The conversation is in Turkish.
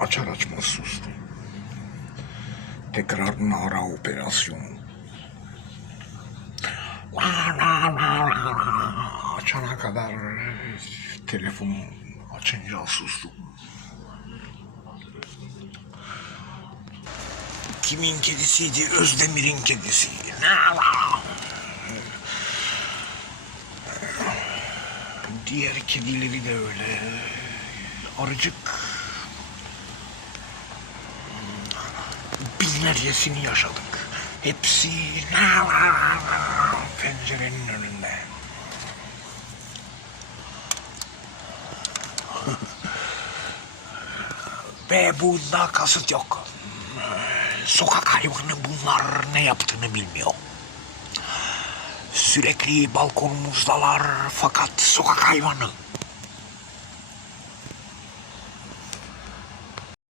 Açar açmaz sustum. Tekrar nara operasyonu. Açana kadar telefonu açınca sustum. Kimin kedisiydi? Özdemir'in kedisi. Diğer kedileri de öyle. Arıcık. Binlercesini yaşadık. Hepsi pencerenin önünde. Ve bunda kasıt yok. Sokak hayvanı bunlar ne yaptığını bilmiyor. Sürekli balkonumuzdalar fakat sokak hayvanı